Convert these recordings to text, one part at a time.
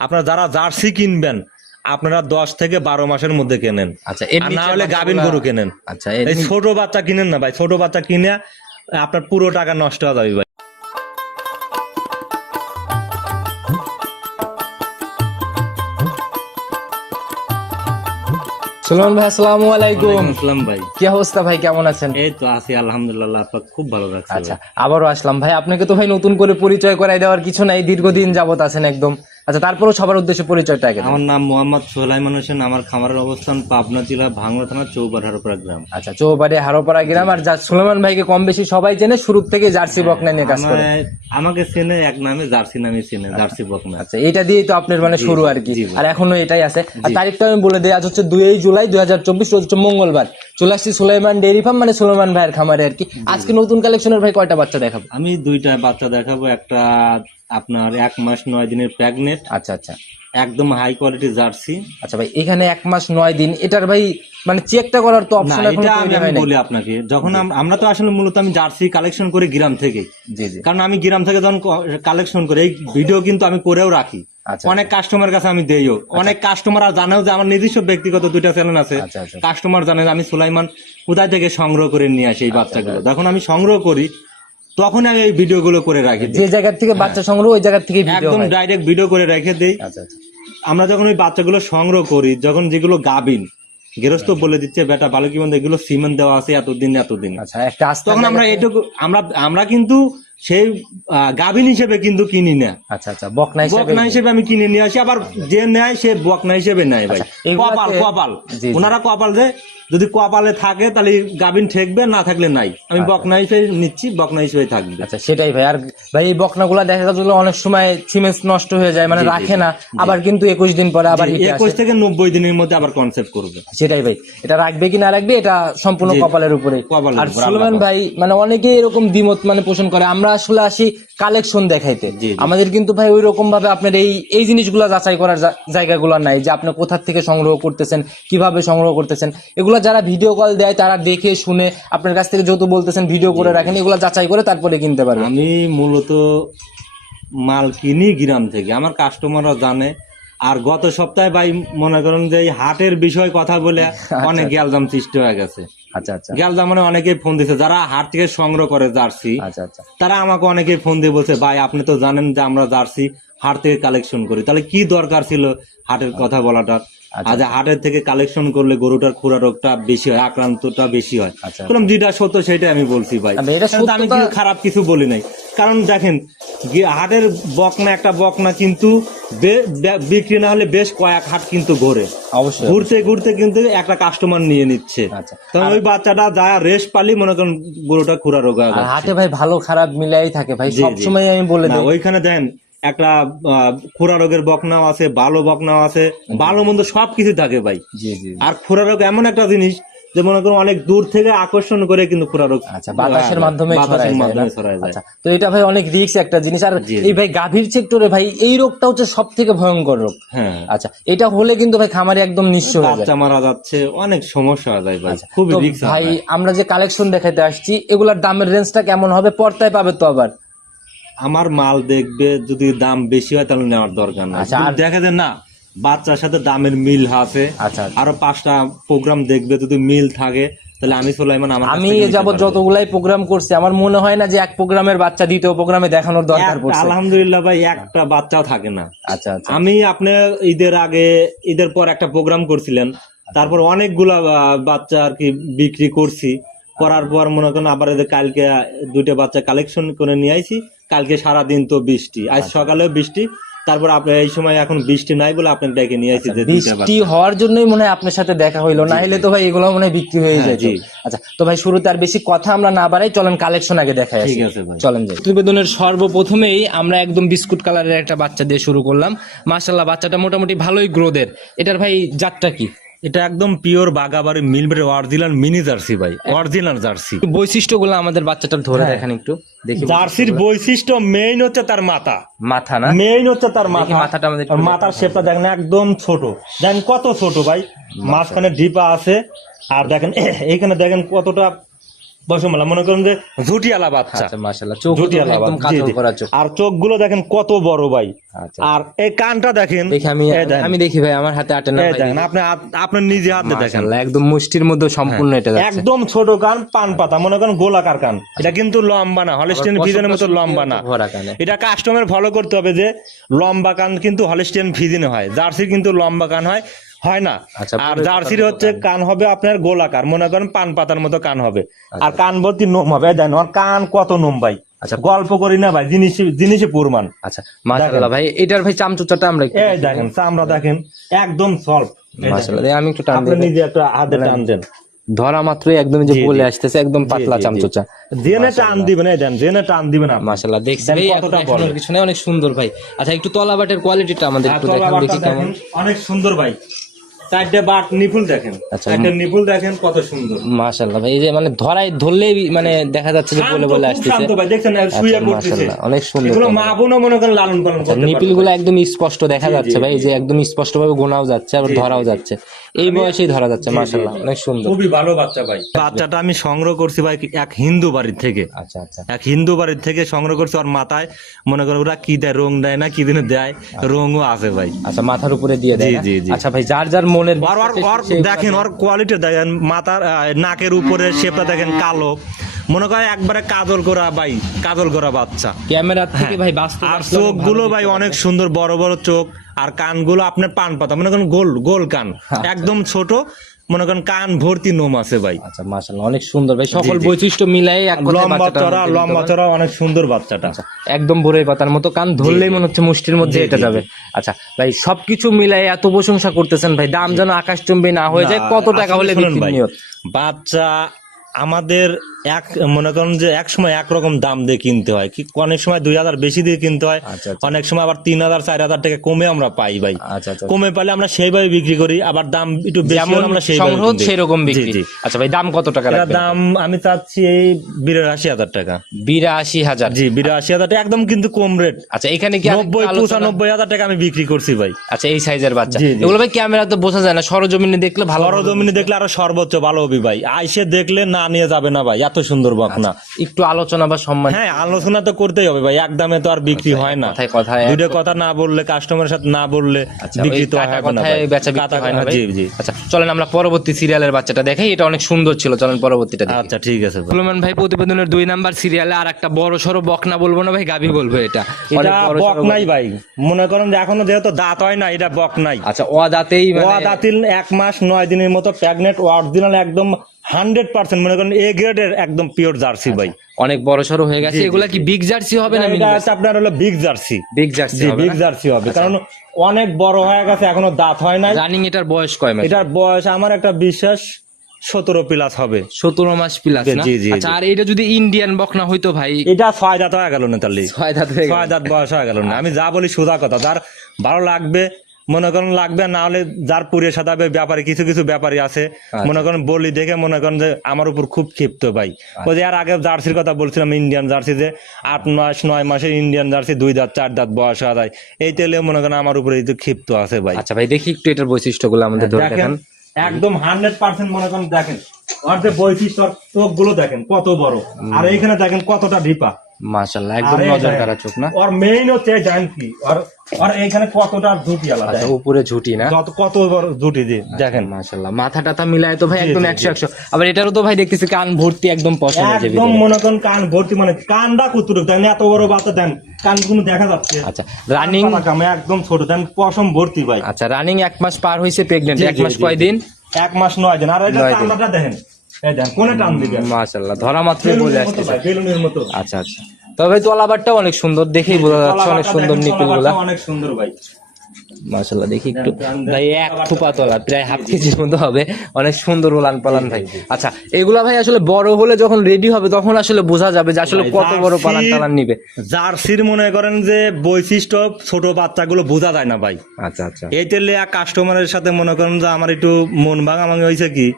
আপনারা যারা জার্সি কিনবেন আপনারা দশ থেকে বারো মাসের মধ্যে কেনেন। আচ্ছা না হলে গাভিন গরু কেনেন। আচ্ছা এই ছোট বাচ্চা কিনেন না ভাই ছোট বাচ্চা কিনে আপনার পুরো টাকা নষ্ট হয়ে যাবে ভাই। সুলমান ভাই আসসালামু আলাইকুম। আসসালাম ভাই। কি অবস্থা ভাই কেমন আছেন? এই তো আছি আলহামদুলিল্লাহ আপনার খুব ভালো লাগছে আচ্ছা আবারও আসলাম ভাই আপনাকে তো ভাই নতুন করে পরিচয় করাই দেওয়ার কিছু নাই দীর্ঘদিন যাবত আছেন একদম। আচ্ছা তারপরেও সবার উদ্দেশ্যে পরিচয়টা আগে আমার নাম মোহাম্মদ সোলাইমান হোসেন আমার খামারের অবস্থান পাবনা জেলা ভাঙড়া থানা চৌবাঠারপাড়া গ্রাম। আচ্ছা চৌবাড়ি হারোপাড়া গ্রাম আর যা সুলেমান ভাইকে কম বেশি সবাই চেনে শুরু থেকে জার্সি বকনা নিয়ে কাজ করে। আমাকে চেনে এক নামে জার্সি নামে চেনে জার্সি বকনা। আচ্ছা এটা দিয়েই তো আপনার মানে শুরু আর কি। আর এখনও এটাই আছে। আর তারিখটা আমি বলে দিই আজ হচ্ছে দুই জুলাই দুই হাজার চব্বিশ রোজ মঙ্গলবার। চলে আসছি সুলাইমান ডেয়ারি ফার্ম মানে সুলেমান ভাইয়ের খামারে আর কি। আজকে নতুন কালেকশনের ভাই কয়টা বাচ্চা দেখাবো? আমি দুইটা বাচ্চা দেখাবো একটা আপনার এক মাস নয় দিনের প্রেগনেন্ট আচ্ছা আচ্ছা। একদম হাই কোয়ালিটি জার্সি আচ্ছা ভাই এখানে এক মাস নয় দিন এটার ভাই মানে চেকটা করার তো অপশন এখন আমি বলি আপনাকে যখন আমরা তো আসলে মূলত আমি জার্সি কালেকশন করি গ্রাম থেকে জি জি। কারণ আমি গ্রাম থেকে যখন কালেকশন করি এই ভিডিও কিন্তু আমি করেও রাখি। অনেক কাস্টমার কাছে আমি দেইও। অনেক কাস্টমার জানেও যে আমার নিজস্ব ব্যক্তিগত দুইটা চ্যানেল আছে। আচ্ছা আচ্ছা। কাস্টমার জানে আমি সুলাইমান কোথায় থেকে সংগ্রহ করে নিয়ে আসি এই বাচ্চাগুলো। যখন আমি সংগ্রহ করি তখন আমি এই ভিডিওগুলো করে রাখি যে জায়গার থেকে বাচ্চা সংগ্রহ ওই জায়গা থেকে ভিডিও একদম ডাইরেক্ট ভিডিও করে রেখে দেই। আচ্ছা আচ্ছা। আমরা যখন ওই বাচ্চাগুলো সংগ্রহ করি যখন যেগুলো গাবিন গৃহস্থ বলে দিচ্ছে বেটা ভালো কি মন্দ এগুলো সিমেন্ট দেওয়া আছে এতদিন এতদিন। আচ্ছা তখন আমরা এটুকু আমরা আমরা কিন্তু সেই গাভিন হিসেবে কিন্তু কিনি না। আচ্ছা আচ্ছা বকনা হিসেবে বকনা হিসেবে আমি কিনে নিয়ে আসি আবার যে নেয় সে বকনা হিসেবে নেয় ভাই। আচ্ছা, কপাল কপাল। ওনারা কপাল যে যদি কপালে থাকে তাহলে গাভিন ঠেকবে না থাকলে নাই। আমি বকনা হিসেবে নিচ্ছি বকনা হিসেবে থাকবে। আচ্ছা সেটাই ভাই। আর ভাই এই বকনাগুলা দেখা গেল অনেক সময় সিমেন্স নষ্ট হয়ে যায় মানে রাখে না। আবার কিন্তু একুশ দিন পরে আবার একুশ থেকে নব্বই দিনের মধ্যে আবার কনসেপ্ট করবে। সেটাই ভাই। এটা রাখবে কি না রাখবে এটা সম্পূর্ণ কপালের উপরে। আর সুলেমান ভাই মানে অনেকে এরকম দ্বিমত মানে পোষণ করে। আমরা আসলে আসি কালেকশন দেখাইতে। আমাদের কিন্তু ভাই ওই রকম ভাবে আপনার এই এই জিনিসগুলো যাচাই করার জায়গাগুলো নাই যে আপনি কোথা থেকে সংগ্রহ করতেছেন কীভাবে সংগ্রহ করতেছেন। এগুলো যারা ভিডিও কল দেয় তারা দেখে শুনে আপনার কাছ থেকে যত বলতেছেন ভিডিও করে রাখেন এগুলো যাচাই করে তারপরে কিনতে পারবেন। আমি মূলত মাল কিনি গ্রাম থেকে। আমার কাস্টমাররা জানে। আর গত সপ্তাহে ভাই মনে করেন যে এই হাটের বিষয় কথা বলে অনেক গ্যালজাম সৃষ্টি হয়ে গেছে। আচ্ছা আচ্ছা। গেল জামানে অনেকেই ফোন দিছে যারা হাট থেকে সংগ্রহ করে জার্সি আচ্ছা আচ্ছা। তারা আমাকে অনেকে ফোন দিয়ে বলছে ভাই আপনি তো জানেন যে আমরা জার্সি হাট থেকে কালেকশন করি। তাহলে কি দরকার ছিল হাটের কথা বলাটা আচ্ছা। আজ হাটের থেকে কালেকশন করলে গরুটার খুরা রোগটা বেশি হয় আক্রান্তটা বেশি হয়। আচ্ছা। বললাম যেটা সত্য সেটাই আমি বলছি ভাই। আমি খারাপ কিছু বলি নাই। কারণ দেখেন হাটের বকনা একটা বকনা কিন্তু বিক্রি না হলে বেশ কয়েক হাট কিন্তু ঘোরে। অবশ্যই। ঘুরতে ঘুরতে কিন্তু একটা কাস্টমার নিয়ে নিচ্ছে। আচ্ছা। তখন ওই বাচ্চাটা যা রেস্ট পালি মনে করেন গরুটা খুরা রোগ হাটে ভাই ভালো খারাপ মিলাই থাকে ভাই। সবসময় আমি বলে দিই। ওইখানে দেন একটা খুরা রোগের বকনাও আছে ভালো বকনাও আছে ভালো মন্দ সবকিছু থাকে ভাই। জি জি আর খোরা রোগ এমন একটা জিনিস যে মনে করুন অনেক দূর থেকে আকর্ষণ করে কিন্তু খুরা রোগ আচ্ছা বাতাসের মাধ্যমে বাতাসের মাধ্যমে ছড়ায় যায়। আচ্ছা তো এটা ভাই অনেক রিস্ক একটা জিনিস। আর। এই ভাই গাভীর সেক্টরে ভাই এই রোগটা হচ্ছে সব থেকে ভয়ঙ্কর রোগ। হ্যাঁ। আচ্ছা এটা হলে কিন্তু ভাই খামারে একদম নিঃস্ব হয়ে যায়। মারা যাচ্ছে অনেক সমস্যা হয়ে যায় ভাই খুবই তো রিক্স ভাই আমরা যে কালেকশন দেখাতে আসছি এগুলার দামের রেঞ্জটা কেমন হবে? পর্তায় পাবে তো আবার। আমার মাল দেখবে যদি দাম বেশি হয় তাহলে নেওয়ার দরকার নাই। আচ্ছা, দেখা যায় না বাচ্চার সাথে দামের মিল আছে। আচ্ছা আচ্ছা। আরও পাঁচটা প্রোগ্রাম দেখবে যদি মিল থাকে তাহলে আমি সোলাইমান আমার আমি যাবত যতগুলাই প্রোগ্রাম করছি আমার মনে হয় না যে এক প্রোগ্রামের বাচ্চা দ্বিতীয় প্রোগ্রামে দেখানোর দরকার পড়ছে। আলহামদুলিল্লাহ ভাই একটা বাচ্চাও থাকে না। আচ্ছা আমি আপনি ঈদের আগে ঈদের পর একটা প্রোগ্রাম করছিলেন। তারপর অনেকগুলা বাচ্চা আর কি বিক্রি করছি। করার পর মনে করেন আবার কালকে দুইটা বাচ্চা কালেকশন করে নিয়ে আইছি। কালকে সারা দিন তো বৃষ্টি। আজ আচ্ছা। সকালেও বৃষ্টি তারপর আপনি এই সময় এখন বৃষ্টি নাই বলে আপনাকে ডেকে নিয়ে যে দুইটা বৃষ্টি হওয়ার জন্যই মনে হয় আপনার সাথে দেখা হইল। না হলে তো ভাই এগুলো মনে হয় বিক্রি হয়ে হ্যাঁ, যায় জি। আচ্ছা তো ভাই শুরুতে আর বেশি কথা আমরা না বাড়াই চলেন কালেকশন আগে দেখাই ঠিক আছে চলেন যাই। প্রতিবেদনের সর্বপ্রথমেই আমরা একদম বিস্কুট কালারের একটা বাচ্চা দিয়ে শুরু করলাম। মাশাল্লাহ বাচ্চাটা মোটামুটি ভালোই গ্রোদের এটার ভাই জাতটা কি? এটা একদম পিওর বাগাবাড়ি মিলবের অরিজিনাল মিনি জার্সি ভাই অরিজিনাল জার্সি। বৈশিষ্ট্য বৈশিষ্ট্যগুলো আমাদের বাচ্চাটা ধরে দেখেন একটু দেখি জার্সির বৈশিষ্ট্য মেইন হচ্ছে তার মাথা। মাথা না? মেইন হচ্ছে তার মাথা। মাথাটা আমাদের মাথার শেপটা দেখেন একদম ছোট। দেখেন কত ছোট ভাই। মাঝখানে ডিপা আছে। আর দেখেন এইখানে দেখেন কতটা বসমালা মনে করেন যে ঝুটিয়ালা বাচ্চা। আচ্ছা মাশাআল্লাহ চোখ ঝুটিয়ালা একদম কাজল করা চোখ। আর চোখগুলো দেখেন কত বড় ভাই। আচ্ছা। আর এই কানটা দেখেন দেখি আমি আমি দেখি ভাই আমার হাতে আটে না দেখেন আপনি নিজে হাতে দেখেন। একদম মুষ্টির মধ্যে সম্পূর্ণ এটা একদম ছোট কান পান পাতা। মনে করেন গোলাকার কান। এটা কিন্তু লম্বা না হলিস্টিয়ান ফিজেনের মতো লম্বা না। এটা কাস্টমার ফলো করতে হবে যে লম্বা কান কিন্তু হলিস্টিয়ান ফিজিনে হয়। জার্সি কিন্তু লম্বা কান হয়। হয় না। আচ্ছা, আর জার্সির হচ্ছে কান হবে আপনার গোলাকার। মনে করেন পান পাতার মতো কান হবে। আচ্ছা। আর কান ভর্তি নোম হবে। দেন ওর কান কত নোম ভাই? আচ্ছা। গল্প করি না ভাই জিনিস জিনিসে পুরমান আচ্ছা মাশাআল্লাহ ভাই এটার ভাই চামচুচাটা আমরা এই দেখেন চামড়া দেখেন একদম সলভ। মাশাআল্লাহ আমি একটু টান আপনি নিজে একটা হাতে টান দেন। ধরা মাত্রই একদম যে বলে আসতেছে একদম পাতলা। চামচুচা জেনে টান দিবেন এই দেন জেনে টান দিবেন মাশাআল্লাহ দেখছি দেন কতটা বড়। কিছু নেই অনেক সুন্দর ভাই। আচ্ছা একটু তলাবাটের কোয়ালিটিটা আমাদের একটু দেখান দেখি কেমন। অনেক সুন্দর ভাই। চারটে বাট নিপুল দেখেন। আচ্ছা। নিপুল দেখেন কত সুন্দর। মাশাআল্লাহ ভাই এই যে মানে ধরাই ধরলেই মানে দেখা যাচ্ছে যে বলে বলে আসছে আসতেছে। শান্ত ভাই দেখছেন শুয়ে আচ্ছা, পড়তেছে। অনেক সুন্দর এগুলো মা বোনও মনে করেন লালন পালন করতে। গুলো একদম স্পষ্ট দেখা যাচ্ছে ভাই এই যে একদম স্পষ্ট ভাবে গোনাও যাচ্ছে আর ধরাও যাচ্ছে। এই বয়সেই ধরা যাচ্ছে মাশাআল্লাহ অনেক সুন্দর। খুবই ভালো বাচ্চা ভাই। বাচ্চাটা আমি সংগ্রহ করছি ভাই এক হিন্দু বাড়ির থেকে। আচ্ছা আচ্ছা। এক হিন্দু বাড়ির থেকে সংগ্রহ করছি ওর মাথায় মনে করেন ওরা কি দেয় রং দেয় না কি দিনে দেয় রঙও আছে ভাই। আচ্ছা মাথার উপরে দিয়ে দেয় জি, জি। আচ্ছা ভাই যার যার মনের আর ওর দেখেন ওর কোয়ালিটি দেখেন মাথার আহ, নাকের উপরে শেপটা দেখেন কালো। মনে করে একবারে কাজল করা ভাই কাজল করা বাচ্চা। ক্যামেরা থেকে ভাই বাস্তব আর চোখগুলো ভাই অনেক সুন্দর বড় বড় চোখ। আর কানগুলো আপনার পান পাতা মনে করেন গোল গোল কান। আচ্ছা। একদম ছোট মনে করেন কান ভর্তি নোম আছে ভাই। আচ্ছা মাশাআল্লাহ অনেক সুন্দর ভাই সকল। বৈশিষ্ট্য মিলাই এক লম্বা চড়া লম্বা চড়া অনেক সুন্দর বাচ্চাটা। একদম বড়ই পাতার মতো কান ধরলেই মনে হচ্ছে মুষ্টির মধ্যে এটা যাবে। আচ্ছা ভাই সবকিছু মিলাই এত প্রশংসা করতেছেন ভাই দাম যেন আকাশচুম্বী না হয়ে যায় কত টাকা হলে বিক্রি বাচ্চা আমাদের এক মনে করেন যে এক সময় একরকম দাম দিয়ে কিনতে হয়। কি অনেক সময় দুই হাজার বেশি দিয়ে কিনতে হয় আচ্ছা আচ্ছা অনেক সময় আবার তিন হাজার চার হাজার টাকা কমে আমরা পাই ভাই। আচ্ছা আচ্ছা কমে পাইলে আমরা সেইভাবে বিক্রি করি আবার দাম একটু বেশি হলে আমরা সেইভাবে সংগ্রহ সেরকম বিক্রি। আচ্ছা ভাই দাম কত টাকা রাখবেন? দাম আমি চাচ্ছি এই বিরাশি হাজার টাকা। বিরাশি হাজার। জি বিরাশি হাজার টাকা একদম কিন্তু কম রেট। আচ্ছা এখানে কি নব্বই পঁচানব্বই হাজার টাকা আমি বিক্রি করছি ভাই। আচ্ছা এই সাইজের বাচ্চা। এগুলো ভাই ক্যামেরা তো বোঝা যায় না সরজমিনে দেখলে ভালো বড় জমিনে দেখলে আরও সর্বোচ্চ ভালো হবি ভাই। আইসে দেখলে না নিয়ে যাবে না ভাই। এত সুন্দর বকনা। একটু আলোচনা বা সম্মান। হ্যাঁ আলোচনা তো করতেই হবে ভাই। একদমে তো আর বিক্রি হয় না। কথায় কথায় দুটো কথা না বললে কাস্টমারের সাথে না বললে আচ্ছা বিক্রি তো হবে না কথায় বেচা বিক্রি হয় না জি জি। আচ্ছা চলেন আমরা পরবর্তী সিরিয়ালের বাচ্চাটা দেখাই। এটা অনেক সুন্দর ছিল। চলেন পরবর্তীটা দেখি। আচ্ছা ঠিক আছে। সুলেমান ভাই প্রতিবেদনের দুই নাম্বার সিরিয়ালে আর একটা বড় সড়ো বকনা বলব না ভাই গাভি বলব এটা। এটা বড় বক নাই ভাই। মনে করেন যে এখনও যেহেতু দাঁত হয় না এটা বক নাই। আচ্ছা ও দাঁতেই ও মানে দাঁতিল এক মাস নয় দিনের মতো প্রেগনেন্ট অরিজিনাল একদম হান্ড্রেড পার্সেন্ট মনে করেন এ গ্রেডের একদম পিওর জার্সি ভাই। অনেক বড় সড়ো হয়ে গেছে। এগুলা কি বিগ জার্সি হবে না এটা আপনার হলো big Jersey big Jersey big Jersey হবে। কারণ অনেক বড় হয়ে গেছে এখনও দাঁত হয় নাই। রানিং এটার বয়স কয় মাস? এটার বয়স আমার একটা বিশ্বাস সতেরো প্লাস হবে। সতেরো মাস প্লাস জি, জি, জি। আচ্ছা আর এটা যদি ইন্ডিয়ান বকনা হইতো ভাই? এটা ছয় দাঁত হয়ে গেল না তাহলে ছয় দাঁত ছয় দাঁত বয়স হয়ে গেল না। আমি যা বলি সোজা কথা যার ভালো লাগবে মনে করেন লাগবে না হলে যার পুরে সাদাবে ব্যাপারে কিছু কিছু ব্যাপারী আছে। মনে করেন বলি দেখে মনে করেন যে আমার উপর খুব ক্ষিপ্ত ভাই। ওই যে আর আগে জার্সির কথা বলছিলাম ইন্ডিয়ান জার্সি যে আট মাস নয় মাসের ইন্ডিয়ান জার্সি দুই দাঁত চার দাঁত বয়স হয়ে যায়। এই তেলে মনে করেন আমার উপরে যে ক্ষিপ্ত আছে ভাই। আচ্ছা ভাই দেখি একটু এটার বৈশিষ্ট্যগুলো আমাদের ধরে দেখেন একদম হান্ড্রেড পার্সেন্ট মনে করেন দেখেন। ওর যে বৈশিষ্ট্য চোখগুলো দেখেন কত বড়। আর এইখানে দেখেন কতটা ঢিপা মাশাল্লাহ একদম নজর চোখ না? মেইন হচ্ছে জান কি ওর ওর এইখানে কতটা জুটি আলাদা? আচ্ছা উপরে ঝুটি না? যত কত বড় জুটি দিয়ে দেখেন। মাশাল্লাহ মাথা টাথা মিলায় তো ভাই একদম জি, একশো একশো। আবার এটারও তো ভাই দেখতেছি কান ভর্তি একদম পছন্দ হয়েছে একদম মনে করেন কান ভর্তি মানে কানটা কুতুর দেন এত বড় বাচ্চা দেন কান কোনো দেখা যাচ্ছে। আচ্ছা রানিং একদম ছোট দেন পশম ভর্তি ভাই। আচ্ছা রানিং এক মাস পার হয়েছে প্রেগনেন্ট এক মাস কয় দিন এক মাস নয় দিন। আর এটা। চামড়াটা দেখেন মাশাল্লাহ ধরা মাত্রই বলে আসতেছে। আচ্ছা আচ্ছা। তবে তোলা তলাবারটা অনেক সুন্দর দেখেই বোঝা যাচ্ছে অনেক সুন্দর নিপিলগুলা অনেক সুন্দর ভাই। মাশাল্লাহ দেখি একটু। ভাই এক থুপা তলা প্রায় হাফ কেজির মতো হবে। অনেক সুন্দর ওলান পালান ভাই। আচ্ছা এগুলা ভাই আসলে বড় হলে যখন রেডি হবে তখন আসলে বোঝা যাবে যে আসলে কত বড় পালান টালান নিবে। জার্সির মনে করেন যে বৈশিষ্ট্য ছোট বাচ্চাগুলো বোঝা যায় না ভাই। আচ্ছা আচ্ছা। এই তেলে এক কাস্টমারের সাথে মনে করেন যে আমার একটু মন ভাঙাভাঙি হয়েছে কি?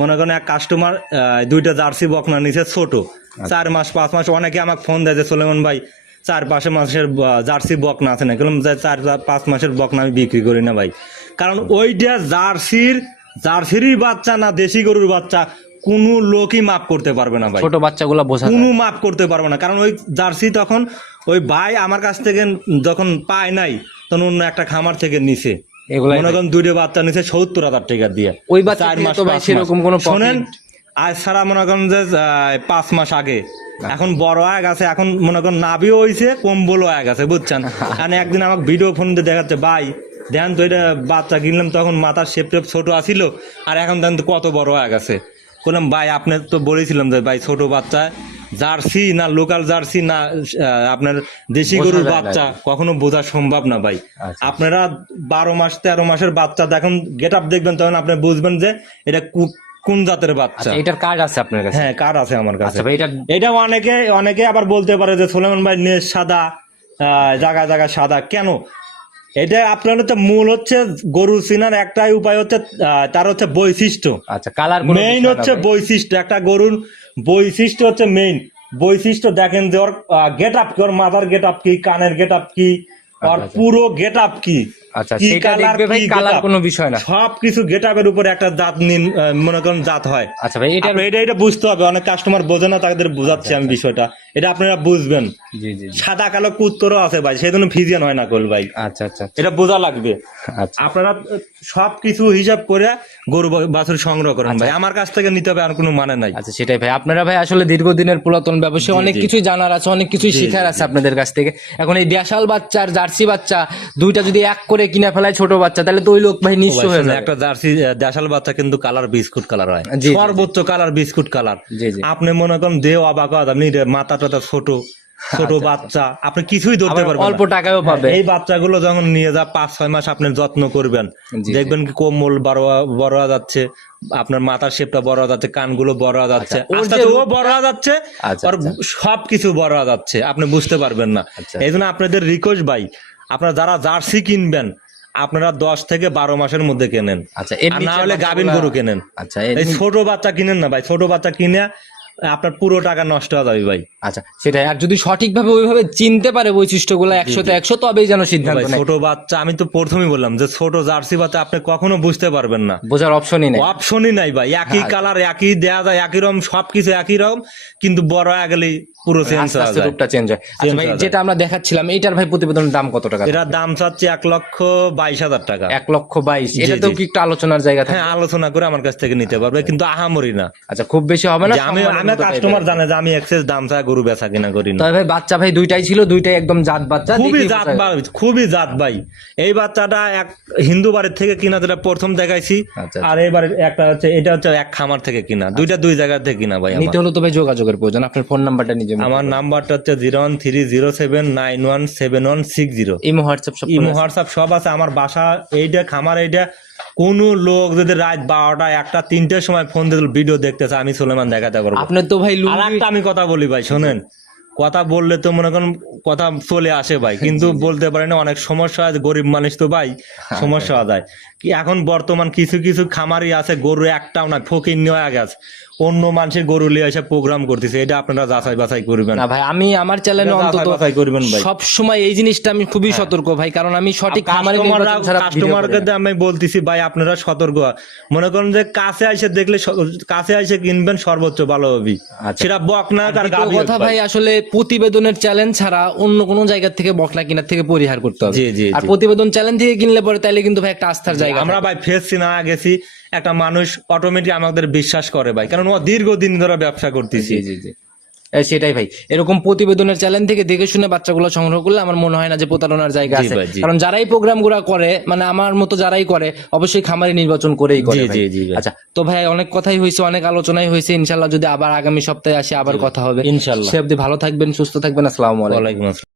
মনে করেন এক কাস্টমার দুইটা জার্সি বকনা নিছে ছোট। আচ্ছা। চার মাস পাঁচ মাস অনেকে আমাকে ফোন দেয় যে সোলেমন ভাই চার পাঁচে মাসের জার্সি বকনা আছে না যে চার পাঁচ মাসের বক না আমি বিক্রি করি না ভাই। কারণ ওইটা জার্সির জার্সিরই বাচ্চা না দেশি গরুর বাচ্চা কোনো লোকই মাপ করতে পারবে না ভাই। ছোট বাচ্চাগুলো বোঝা কোনো। মাপ করতে পারবে না। কারণ ওই জার্সি তখন ওই ভাই আমার কাছ থেকে যখন পায় নাই তখন অন্য একটা খামার থেকে নিছে। মনে করেন দুইটা বাচ্চা নিছে সত্তর হাজার টাকা দিয়ে। ওই বাচ্চা চার মাস, সেরকম কোনো শোনেন আজ সারা মনে করেন যে পাঁচ মাস আগে এখন বড় হয়ে আছে এখন মনে করেন নাভিও হয়েছে কম্বলও হয়ে গেছে বুঝছেন? কারণ একদিন আমাকে ভিডিও ফোন দিয়ে দেখাচ্ছে ভাই দেখেন তো এটা বাচ্চা কিনলাম তখন মাথার শেপ টেপ ছোট আসিল আর এখন দেখেন তো কত বড় হয়ে গেছে বললাম ভাই আপনি তো বলেছিলাম যে ভাই ছোট বাচ্চা জার্সি না লোকাল জার্সি না আপনার দেশি গরুর বাচ্চা কখনো বোঝা সম্ভব না ভাই। আচ্ছা। আপনারা বারো মাস তেরো মাসের বাচ্চা দেখুন গেট আপ দেখবেন তখন আপনি বুঝবেন যে এটা কোন জাতের বাচ্চা? আচ্ছা, এটার কার্ড আছে আপনার কাছে? হ্যাঁ কার আছে আমার কাছে। আচ্ছা এটা এটা অনেকে অনেকে আবার বলতে পারে যে সোলেমান ভাই নেশ সাদা আহ, জায়গায় জায়গায় সাদা। কেন? এটা আপনার হচ্ছে মূল হচ্ছে গরু চিনার একটাই উপায় হচ্ছে তার হচ্ছে বৈশিষ্ট্য। আচ্ছা কালার মেইন হচ্ছে বৈশিষ্ট্য একটা গরুর বৈশিষ্ট্য হচ্ছে মেইন বৈশিষ্ট্য দেখেন যে ওর গেট আপ কি ওর মাথার গেট আপ কি কানের গেট আপ কি ওর আচ্ছা। পুরো গেট আপ কি? আচ্ছা সেটা দেখবে ভাই কালার কোনো বিষয় না। সব কিছু গেট আপের উপরে একটা জাত নিন মনে করেন জাত হয়। আচ্ছা ভাই এটা এটা এটা বুঝতে হবে অনেক কাস্টমার বোঝে না তাদের বোঝাচ্ছি আমি বিষয়টা। এটা আপনারা বুঝবেন। জি জি। সাদা কালো কুত্তরও আছে ভাই সেই জন্য ফিজিয়ান হয় না কল ভাই। আচ্ছা আচ্ছা এটা বোঝা লাগবে। আচ্ছা। আপনারা সব কিছু হিসাব করে গরু বাছুর সংগ্রহ করেন ভাই। আমার কাছ থেকে নিতে হবে আর কোনো মানে নাই। আচ্ছা সেটাই ভাই। আপনারা ভাই আসলে দীর্ঘদিনের পুরাতন ব্যবসায়ী অনেক জি। কিছুই জানার আছে অনেক কিছুই শেখার আছে আপনাদের কাছ থেকে। এখন এই দেশাল বাচ্চা আর জার্সি বাচ্চা দুইটা যদি এক করে কিনে ফেলায় ছোট বাচ্চা তাহলে তো ওই লোক ভাই নিঃস্ব হয়ে যাবে। একটা জার্সি দেশাল বাচ্চা কিন্তু কালার বিস্কুট কালার হয়। সর্বোচ্চ কালার বিস্কুট কালার। আপনি মনে করেন দেহ অবাক হয়, আপনি মাথা টাথা ছোট ছোট বাচ্চা আপনি কিছুই ধরতে পারবেন অল্প। টাকায়ও পাবে। এই বাচ্চাগুলো যখন নিয়ে যা পাঁচ ছয় মাস আপনি যত্ন করবেন। দেখবেন কি কোমল বড় বড় হওয়া যাচ্ছে আপনার মাথার শেপটা বড় হওয়া যাচ্ছে কানগুলো বড় হওয়া যাচ্ছে আচ্ছা, ও বড় হওয়া যাচ্ছে আচ্ছা, আর আচ্ছা। সবকিছু বড় হওয়া যাচ্ছে আপনি বুঝতে পারবেন না। আচ্ছা। এই জন্য আপনাদের রিকোয়েস্ট ভাই আপনারা যারা জার্সি কিনবেন আপনারা দশ থেকে বারো মাসের মধ্যে কেনেন। আচ্ছা না হলে গাভিন গরু কেনেন। আচ্ছা ছোট বাচ্চা কিনেন না ভাই ছোট বাচ্চা কিনে আপনার পুরো টাকা নষ্ট হয়ে যাবে ভাই। আচ্ছা সেটাই। আর যদি সঠিকভাবে ওইভাবে চিনতে পারে বৈশিষ্ট্যগুলো একশোতে একশো তবেই যেন সিদ্ধান্ত নেয়। ছোট বাচ্চা আমি তো প্রথমেই বললাম যে ছোট জার্সি বাচ্চা আপনি কখনো বুঝতে পারবেন না। বোঝার অপশনই নেই। অপশনই নাই ভাই একই কালার একই দেয়া যায় একই রকম সবকিছু একই রকম কিন্তু বড় হয়ে গেলেই পুরো চেঞ্জ হয়ে যায়। রূপটা চেঞ্জ হয়। আচ্ছা ভাই যেটা আমরা দেখাচ্ছিলাম এটার ভাই প্রতিবেদনের দাম কত টাকা? এটার দাম চাচ্ছে এক লক্ষ বাইশ হাজার টাকা। এক লক্ষ বাইশ। এটাতেও জি। কি একটু আলোচনার জায়গা থাকে? হ্যাঁ আলোচনা করে আমার কাছ থেকে নিতে পারবে কিন্তু আহামরি না। আচ্ছা খুব বেশি হবে না আমি কাস্টমার জানে যে আমি এক্সেস দাম ছাড়া গরু বেচা কিনা করি না। তবে ভাই বাচ্চা ভাই দুইটাই ছিল দুইটাই একদম জাত বাচ্চা খুবই জাত ভাই খুবই জাত ভাই। এই বাচ্চাটা এক হিন্দু বাড়ির থেকে কিনা যেটা প্রথম দেখাইছি আচ্ছা, আর এবার একটা হচ্ছে এটা হচ্ছে এক খামার থেকে কিনা দুইটা দুই জায়গা থেকে কিনা ভাই নিতে হলো তো ভাই যোগাযোগের প্রয়োজন আপনার ফোন নাম্বারটা নিজে আমার নাম্বারটা হচ্ছে zero one three zero seven nine one seven one six zero imo WhatsApp সব ইমো হোয়াটসঅ্যাপ সব আছে আমার বাসা এইটা খামার এইটা কোনো লোক যদি রাত বারোটা একটা তিনটের সময় ফোন দিয়ে ভিডিও দেখতেছে আমি সুলেমান দেখাতে পারব আপনার তো ভাই আর একটা আমি কথা বলি ভাই শোনেন। কথা বললে তো মনে করেন কথা চলে আসে ভাই কিন্তু বলতে পারে না অনেক সমস্যা হয় গরিব মানুষ তো ভাই সমস্যা হয়ে। যায় কি এখন বর্তমান কিছু কিছু খামারি আছে গরু একটাও না ফকির নেওয়া গেছে অন্য মানুষের গরু নিয়ে এসে প্রোগ্রাম করতেছে এটা আপনারা যাচাই বাছাই করবেন। না ভাই আমি আমার চ্যানেলে অন্তত যাচাই করবেন ভাই। সব সময় এই জিনিসটা আমি খুবই সতর্ক ভাই কারণ আমি সঠিক খামারে কাস্টমারকে আমি বলতেছি ভাই আপনারা সতর্ক। মনে করেন যে কাছে এসে দেখলে কাছে এসে কিনবেন সর্বোচ্চ ভালো হবে। আচ্ছা। সেটা বক না আর হোক কথা ভাই। আসলে প্রতিবেদনের চ্যালেঞ্জ ছাড়া অন্য কোনো জায়গা থেকে বকলা কিনার থেকে পরিহার করতে হবে। আর প্রতিবেদন চ্যালেঞ্জ থেকে কিনলে পরে তাইলে কিন্তু ভাই একটা আস্থার জায়গা আমরা ভাই ফেস না গেছি একটা মানুষ অটোমেটিক আমাদের বিশ্বাস করে ভাই। কারণ দীর্ঘদিন ধরে ব্যবসা করতেছি। জি জি জি। সেটাই ভাই। এরকম প্রতিবেদনের চ্যালেঞ্জ থেকে দেখে শুনে বাচ্চাগুলো সংগ্রহ করলে আমার মনে হয় না যে প্রতারণার জায়গা আছে। কারণ যারাই প্রোগ্রামগুলা করে মানে আমার মতো যারাই করে অবশ্যই খামারি নির্বাচন করেই করে আচ্ছা তো ভাই অনেক কথাই হয়েছে অনেক আলোচনাই হয়েছে। ইনশাল্লাহ যদি আবার আগামী সপ্তাহে আসি আবার কথা হবে। ইনশাল্লাহ সে অবধি ভালো থাকবেন সুস্থ থাকবেন। আসসালামু আলাইকুম। আসসালাম।